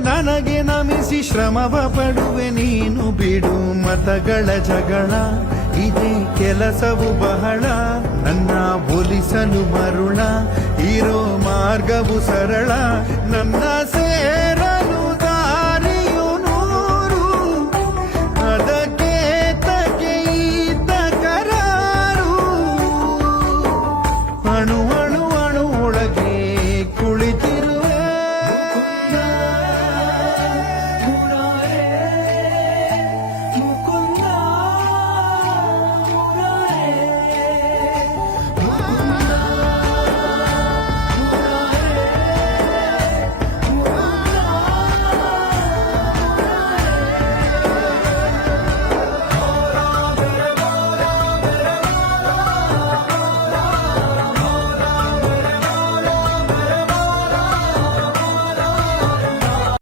ನನಗೆ ನಮಿಸಿ ಶ್ರಮವ ಪಡುವೆ ನೀನು ಬಿಡು ಮತಗಳ ಜಗಳ ಇದೇ ಕೆಲಸವು ಬಹಳ ನನ್ನ ಒಲಿಸಲು ಮರುಳ ಇರೋ ಮಾರ್ಗವು ಸರಳ ನನ್ನ